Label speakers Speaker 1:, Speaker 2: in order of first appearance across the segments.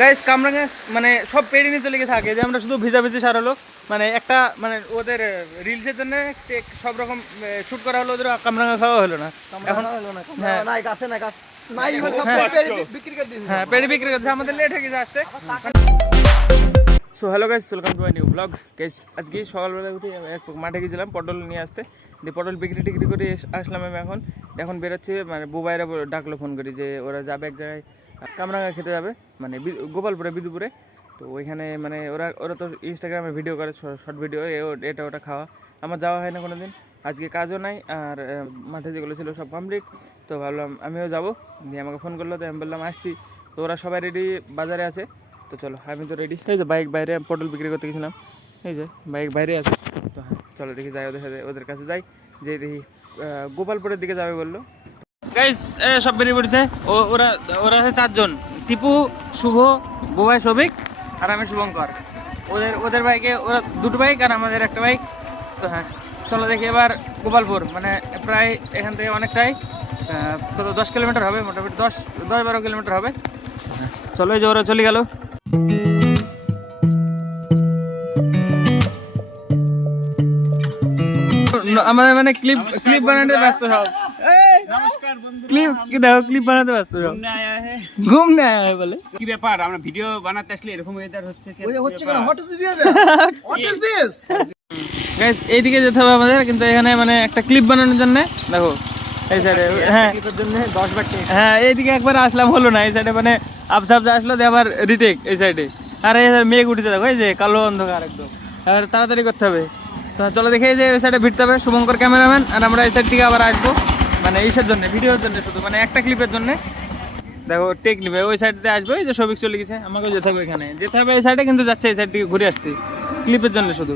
Speaker 1: Guys কামরাঙ্গা মানে সব পেড়ে নিয়ে চলে গিয়ে থাকে। যে আমরা শুধু ভিজা ভিজে সার হলো। মানে একটা মানে ওদের রিলসের জন্য সব রকম শুট করা হলো ওদের কামরাঙ্গা খাওয়া হলো না। এখন হ্যাঁ।
Speaker 2: নাই গাছে নাই গাছ নাই
Speaker 1: হ্যাঁ।
Speaker 2: বিক্রি করে
Speaker 1: হ্যাঁ পেড়ে বিক্রি করছে আমাদের লেট হয়ে গেছে আসতে। So hello guys welcome to my new blog guys আজকে সকালবেলা উঠে এক মাঠে গেছিলাম পটল নিয়ে আসতে। দিয়ে পটল বিক্রি টিক্রি করে আসলাম আমি এখন। এখন বেরোচ্ছি মানে বুবাইরা ডাকলো ফোন করি যে ওরা যাবে এক জায়গায়। কামরাঙ্গা খেতে যাবে মানে গোপালপুরে, বিদুপুরে। তো ওইখানে মানে ওরা ওরা তো ইনস্টাগ্রামে ভিডিও করে শর্ট ভিডিও এটা ওটা খাওয়া। আমার যাওয়া হয় না কোনো দিন আজকে কাজও নাই, আর মাঠে যেগুলো ছিল সব কমপ্লিট তো ভাবলাম আমিও যাব, দিয়ে আমাকে ফোন করল তো আমি বললাম, আসছি। তো ওরা সবাই রেডি বাজারে আছে। তো চলো, আমি তো রেডি এই যে বাইক বাইরে, পটল বিক্রি করতে গেছিলাম। এই যে বাইক বাইরে আছে। তো হ্যাঁ চলো দেখি যাই, ওদের সাথে, ওদের কাছে যাই। যে দেখি গোপালপুরের দিকে যাবে বলল। গাইস সব বেরিয়ে পড়েছে। ওরা ওরা আছে চারজন। টিপু, শুভ, বোবাই সবিক আর আমি শুভঙ্কর। ওদের ওদের বাইকে, ওরা দুটো বাইক আর আমাদের একটা বাইক। তো হ্যাঁ চলো দেখি এবার গোপালপুর। মানে প্রায় এখান থেকে অনেকটাই কত, দশ কিলোমিটার হবে? মোটামুটি দশ দশ বারো কিলোমিটার হবে। চলো এই যে ওরা চলে গেল। আমাদের মানে ক্লিপ ক্লিপ বানাতে ব্যস্ত সব। ক্লিপ দেখো ক্লিপ বানাতে ব্যস্ত সব ঘুম না আয়া বলে।
Speaker 3: কি ব্যাপার আমরা ভিডিও বানাতে আসলে এরকম ওয়েদার হচ্ছে কি
Speaker 2: ওই যে হচ্ছে কেন what is what is this
Speaker 1: guys এইদিকে যেতে হবে আমাদের কিন্তু এখানে মানে একটা ক্লিপ বানানোর জন্য দেখো এই সাইডে হ্যাঁ।
Speaker 2: ক্লিপের জন্য 10 বার টেক
Speaker 1: হ্যাঁ এইদিকে একবার আসলাম হলো না এই সাইডে মানে আসলো দিয়ে আবার রিটেক এই সাইডে আর এই মেঘ উঠেছে দেখো এই যে কালো অন্ধকার একদম। আর তাড়াতাড়ি করতে হবে। তো চলো দেখে এই যে ওই সাইডে ভিড়তে হবে শুভঙ্কর ক্যামেরাম্যান আর আমরা এই সাইড থেকে আবার আসব। মানে এইসের জন্য, ভিডিওর জন্য শুধু মানে একটা ক্লিপের জন্য। দেখো টেক নিবে, ওই সাইড দিয়ে আসব এই যে সবিক চলে গেছে, আমাকে যেতে হবে এখানে। যেতে হবে এই সাইডে কিন্তু যাচ্ছে এই সাইড থেকে ঘুরে আসছে। ক্লিপের জন্য শুধু।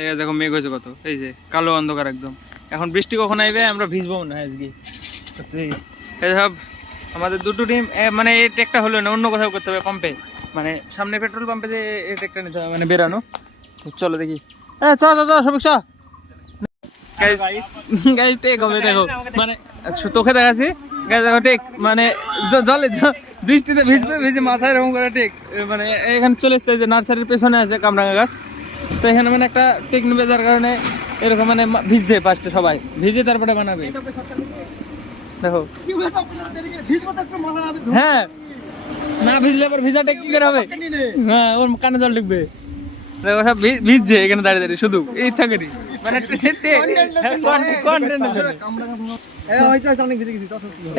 Speaker 1: এই দেখো, মেঘ হয়েছে কত। এই যে, কালো অন্ধকার একদম। এখন বৃষ্টি কখন আইবে, আমরা ভিজবো না আজকে। এই সব, আমাদের দুটো টিম মানে এই টেকটা হলো না, অন্য কোথাও করতে হবে পাম্পে মানে সামনে পেট্রোল পাম্পে যে, এই টেকটা নিতে হবে মানে বেরানো। চলো দেখি। হ্যাঁ চ চ, সবিক, চ। গাইজ টেক হবে দেখো মানে তোকে দেখাচ্ছি। গাইজ দেখো টেক মানে জলে বৃষ্টিতে ভিজবে, ভিজে মাথায় এরকম করে টেক মানে এখানে চলে এসছে যে নার্সারির পেছনে আছে কামরাঙ্গা গাছ। তো এখানে মানে একটা টেক নেবে, যার কারণে এরকম মানে ভিজতে পারছে সবাই। ভিজে তারপরে বানাবে। দেখো। হ্যাঁ। না ভিজলে আবার ভিজা টেক কি হবে? হ্যাঁ ওর কানে জল ঢুকবে। দেখো, সব ভিজছে এখানে দাঁড়িয়ে দাঁড়িয়ে, শুধু, ইচ্ছা করি। মানে।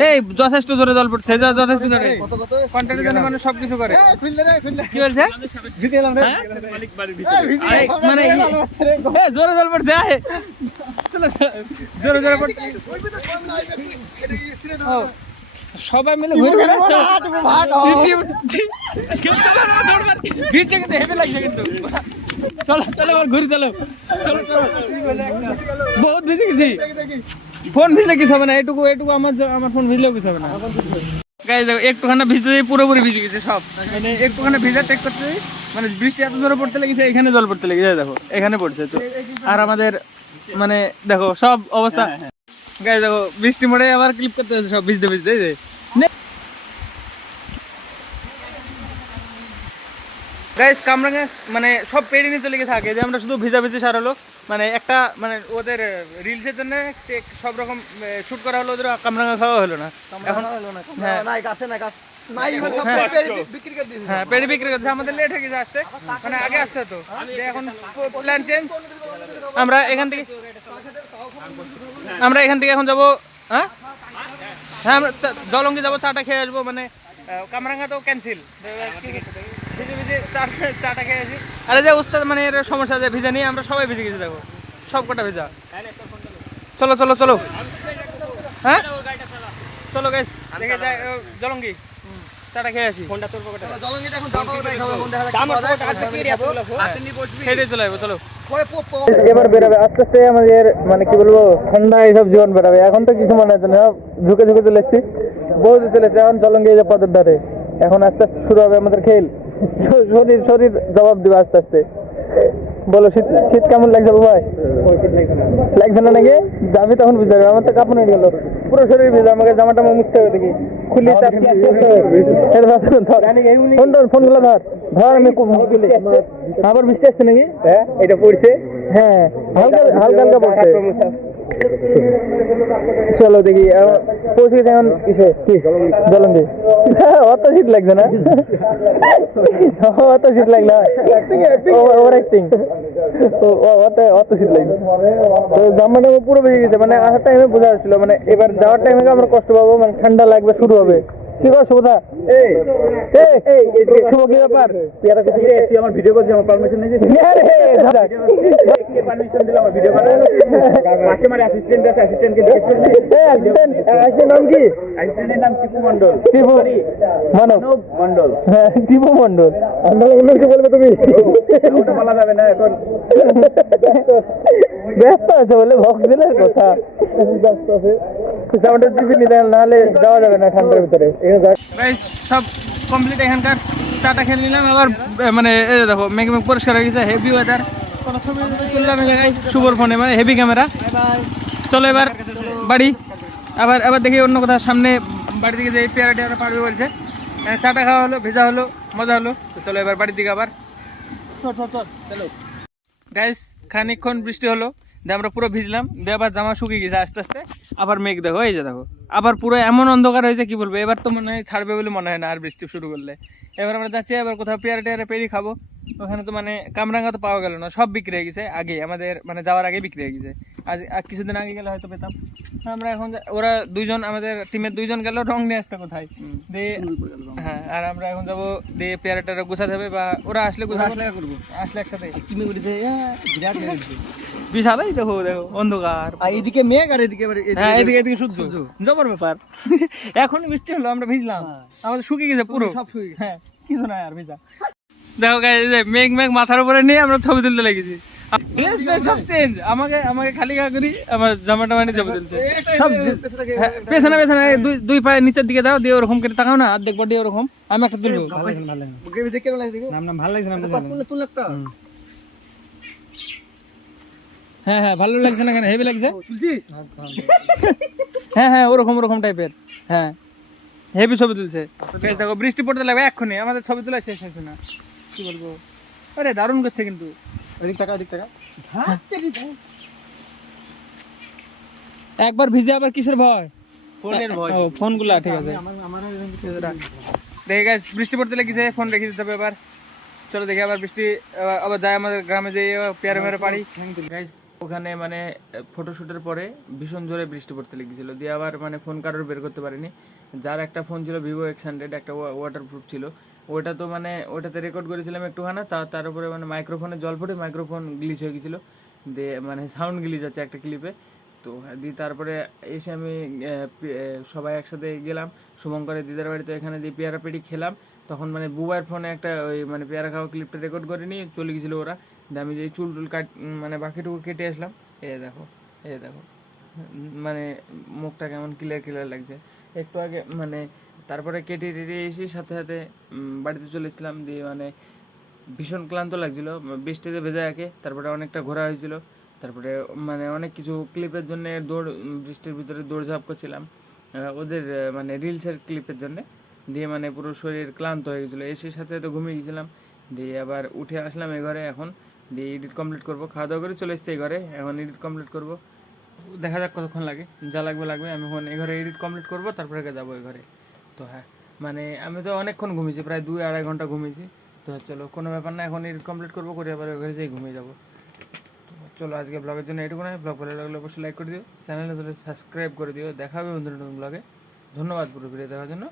Speaker 1: এই যথেষ্ট জোরে জল পড়ছে যথেষ্ট জোরে।
Speaker 2: কত কত?
Speaker 1: কন্টেন্টের জন্য মানুষ সবকিছু করে। কি বলছে? হ্যাঁ? মানে জোরে জল পড়ছে জোরে জোরে পড়ছে। সবাই মিলে ঘুরে হেভি লাগছে কিন্তু। চলো চলো আবার ঘুরে চলো। চলো বহুত ভিজে গেছি। ফোন ভিজলে কিছু হবে না এটুকু এটুকু আমার আমার ফোন ভিজলেও কিছু হবে না। গাইজ দেখো একটুখানা ভিজতে পুরোপুরি ভিজে গেছে সব। মানে একটুখানা ভিজা চেক করতে মানে বৃষ্টি এত জোরে পড়তে লেগেছে এখানে জল পড়তে লেগেছে দেখো এখানে পড়ছে তো। আর আমাদের মানে দেখো সব অবস্থা। গাইজ দেখো বৃষ্টি মোড়ে আবার ক্লিপ করতে সব ভিজতে ভিজতে এই যে গাইস কামরাঙ্গা মানে সব পেড়ে নিয়ে চলে গিয়ে থাকে যে আমরা শুধু ভিজা ভিজে সার হলো মানে একটা মানে ওদের রিলসের জন্য সব রকম শুট করা হলো ওদের কামরাঙ্গা খাওয়া হলো না। এখন হ্যাঁ।
Speaker 2: নাই গাছে নাই গাছ নাই মানে সব
Speaker 1: হ্যাঁ।
Speaker 2: পেড়ে বিক্রি
Speaker 1: হ্যাঁ পেড়ে বিক্রি করছে আমাদের লেট হয়ে গেছে আসতে। মানে আগে আসতে হতো। যে এখন প্ল্যান চেঞ্জ আমরা এখান থেকে আমরা এখান থেকে এখন যাব হ্যাঁ? হ্যাঁ আমরা চা- জলঙ্গি যাব চাটা খেয়ে আসব মানে কামরাঙ্গা তো ক্যান্সেল চাটা খেয়ে আসি। আরে যে উস্তাদ মানে এর সমস্যা যে ভিজে নিয়ে আমরা সবাই ভিজে গেছি দেখো। সব কটা ভিজা। চলো চলো চলো। হ্যাঁ? চলো গাইস দেখে যাই জলঙ্গি। চাটা খেয়ে আসি।
Speaker 2: জলঙ্গিতে এখন দেখা কোন
Speaker 1: চলে যাব চলো। এবার বেরোবে আস্তে আস্তে আমাদের মানে কি বলব ঠান্ডা এইসব জীবন বেরোবে এখন তো কিছু মনে হচ্ছে না ঝুঁকে ঝুঁকে চলে এসছি বহুত চলে এখন চলঙ্গে এই যে পদের ধারে। এখন আস্তে আস্তে শুরু হবে আমাদের খেল। শরীর শরীর জবাব দিবে আস্তে আস্তে। বলো শীত শীত কেমন লাগছে ভাই? লাগছে না নাকি? যাবি তখন বুঝতে পারবে আমার তো কাপড় গেল। পুরো শরীর ভিজে আমাকে জামা টামা মুছতে হবে দেখি। খুলি ফোন ধর ফোনগুলো ধর। ধর আমি। আবার বৃষ্টি আসছে নাকি? হ্যাঁ এটা পড়ছে। হ্যাঁ হালকা হালকা হালকা পড়ছে। চলো দেখি পৌঁছে গেছে এখন কিসে? কি? জলঙ্গি অত শীত লাগছে না? অত শীত লাগল। ওভার অ্যাক্টিং অত অত শীত লাগছে তো জামাটা পুরো বেজে গেছে। মানে আসার টাইমে বোঝা যাচ্ছিল মানে এবার যাওয়ার টাইমে আমরা কষ্ট পাবো মানে ঠান্ডা লাগবে শুরু হবে। কি কর শুভদা এই এই এই শুভ কি ব্যাপার? পেয়ারা কিছু এসছি আমার ভিডিও করছি আমার পারমিশন নিয়েছি পারমিশন দিলাম আমার ভিডিও করার পাশে আমার অ্যাসিস্ট্যান্ট আছে অ্যাসিস্ট্যান্টকে জিজ্ঞেস করছি এই অ্যাসিস্ট্যান্ট অ্যাসিস্ট্যান্ট নাম কি? অ্যাসিস্ট্যান্টের নাম টিপু মণ্ডল। টিপু মানব। মণ্ডল। হ্যাঁ টিপু মণ্ডল। আমরা অন্য কিছু বলবে তুমি? ওটা বলা যাবে না এখন। ব্যস্ত আছে বলে দিলের কথা। ব্যস্ত আছে। সাউন্ডের টিভি নিতে নাহলে যাওয়া যাবে না ঠান্ডার ভিতরে। সব কমপ্লিট এখানকার। চাটা খেয়ে নিলাম এবার মানে এই যে দেখো মেঘ মেঘ পরিষ্কার হয়ে গেছে হেভি ওয়েদার কোনো ছবি তুললাম সুপার ফোনে মানে হেভি ক্যামেরা চলো এবার বাড়ি। আবার আবার দেখি অন্য কোথাও সামনে বাড়ি দিকে যে পেয়ারা টেয়ারা পাড়বে বলছে। চাটা খাওয়া হলো ভেজা হলো মজা হলো। তো চলো এবার বাড়ির দিকে আবার। চল চল চল চলো। গাইস খানিকক্ষণ বৃষ্টি হলো। দিয়ে আমরা পুরো ভিজলাম, দিয়ে আবার জামা শুকিয়ে গেছে আস্তে আস্তে। আবার মেঘ দেখো, এই যে দেখো। আবার পুরো এমন অন্ধকার হয়েছে কি বলব? এবার তো মনে হয় ছাড়বে বলে মনে হয় না আর বৃষ্টি শুরু করলে। এবার আমরা যাচ্ছি এবার কোথাও পেয়ারা টেয়ারা পেরি খাব। ওখানে তো মানে কামরাঙ্গা তো পাওয়া গেল না সব বিক্রি হয়ে গেছে আগে আমাদের মানে যাওয়ার আগে বিক্রি হয়ে গেছে। আজ আর কিছুদিন আগে গেলে হয়তো পেতাম। আমরা এখন ওরা দুইজন আমাদের টিমের দুইজন গেল রং নিয়ে আসতে কোথায়? দিয়ে হ্যাঁ আর আমরা এখন যাব দিয়ে পেয়ারা টেয়ারা গোছাতে হবে বা ওরা আসলে
Speaker 2: আসলে করব।
Speaker 1: আসলে একসাথে। বিশালই দেখো দেখো অন্ধকার।
Speaker 2: এদিকে মেঘ আর এদিকে
Speaker 1: হ্যাঁ এদিকে এদিকে সূর্য জবর ব্যাপার। এখন বৃষ্টি হলো আমরা ভিজলাম। আমাদের শুকিয়ে গেছে পুরো।
Speaker 2: সব শুয়ে গেছে।
Speaker 1: হ্যাঁ কিছু নাই আর ভিজা। দেখো যে মেঘ মেঘ মাথার উপরে নিয়ে আমরা ছবি তুলতে লেগেছি। ড্রেস সব চেঞ্জ আমাকে আমাকে খালি গা করি আমার জামাটা মানে ছবি তুলছে। সব হ্যাঁ, পেছনে পেছনে দুই দুই পায়ে নিচের দিকে দাও দিয়ে ওরকম করে তাকাও না অর্ধেক বডি ওরকম। আমি একটা তুলবো।
Speaker 2: ওকে দেখে কেমন লাগছে নাম নাম ভালো লাগছে একটা
Speaker 1: হ্যাঁ হ্যাঁ ভালো লাগছে না কেন? হেভি লাগছে?
Speaker 2: তুলছি
Speaker 1: হ্যাঁ হ্যাঁ ওরকম ওরকম টাইপের হ্যাঁ। হেভি ছবি তুলছে। বেশ দেখো বৃষ্টি পড়তে লাগবে এক্ষুনি। আমাদের ছবি তোলা শেষ হয়েছে না। কি বলব? আরে দারুণ করছে কিন্তু।
Speaker 2: এদিক টাকা এদিক টাকা
Speaker 1: একবার ভিজে আবার কিসের ভয়? ফোনের ভয়। ও ফোনগুলা ঠিক আছে। দেখে বৃষ্টি পড়তে লেগেছে ফোন রেখে দিতে হবে এবার। চলো দেখি আবার বৃষ্টি আবার- আবার যায় আমাদের গ্রামে যে পেয়ারে মেরে পারি গাইস ওখানে মানে ফটোশুটের পরে ভীষণ জোরে বৃষ্টি পড়তে লেগেছিল। দিয়ে আবার মানে ফোন কারোর বের করতে পারিনি। যার একটা ফোন ছিল ভিভো এক্স হান্ড্রেড একটা ওয়াটার প্রুফ ছিল। ওটা তো মানে ওটাতে রেকর্ড করেছিলাম একটুখানা। তা, তার উপরে মানে মাইক্রোফোনে জল পড়ে মাইক্রোফোন গ্লিচ হয়ে গেছিল। দিয়ে মানে সাউন্ড গ্লিচ আছে একটা ক্লিপে তো, দিয়ে তারপরে এসে আমি সবাই একসাথে গেলাম। শুভঙ্করের দিদার বাড়িতে এখানে দিয়ে পেয়ারা পেটি খেলাম। তখন মানে বুবাইয়ের ফোনে একটা ওই মানে পেয়ারা খাওয়া ক্লিপটা রেকর্ড করে নিয়ে চলে গেছিল ওরা। আমি যে চুল টুল কাট মানে বাকিটুকু কেটে আসলাম। এই দেখো এই দেখো। মানে মুখটা কেমন ক্লিয়ার ক্লিয়ার লাগছে। একটু আগে মানে তারপরে কেটে টেটে এসে সাথে সাথে বাড়িতে চলে এসেছিলাম দিয়ে মানে ভীষণ ক্লান্ত লাগছিল। বৃষ্টিতে ভেজা একে, তারপরে অনেকটা ঘোরা হয়েছিল। তারপরে মানে অনেক কিছু ক্লিপের জন্য দৌড়, বৃষ্টির ভিতরে দৌড়ঝাঁপ করছিলাম। ওদের মানে রিলসের ক্লিপের জন্য। দিয়ে মানে পুরো শরীর ক্লান্ত হয়ে গেছিল। এসে সাথে তো ঘুমিয়ে গেছিলাম। দিয়ে আবার উঠে আসলাম এ ঘরে এখন। দিয়ে এডিট কমপ্লিট করব খাওয়া দাওয়া করে চলে এসছি এই ঘরে, এখন এডিট কমপ্লিট করব। দেখা যাক কতক্ষণ লাগে, যা লাগবে লাগবে, আমি এখন এই ঘরে এডিট কমপ্লিট করব, তারপরে যাব এই ঘরে। তো হ্যাঁ মানে আমি তো অনেকক্ষণ ঘুমিয়েছি, প্রায় দুই আড়াই ঘণ্টা ঘুমিয়েছি। তো চলো, কোনো ব্যাপার না, এখন এডিট কমপ্লিট করব, করে আবার ওই ঘরে যেয়ে ঘুমিয়ে যাব। তো চলো, আজকে ব্লগের জন্য এটুকু নয় ব্লগ ভালো লাগলে অবশ্যই লাইক করে দিও চ্যানেলে সাবস্ক্রাইব করে দিও। দেখা হবে নতুন ব্লগে। ধন্যবাদ পুরো ভিডিও দেখার জন্য।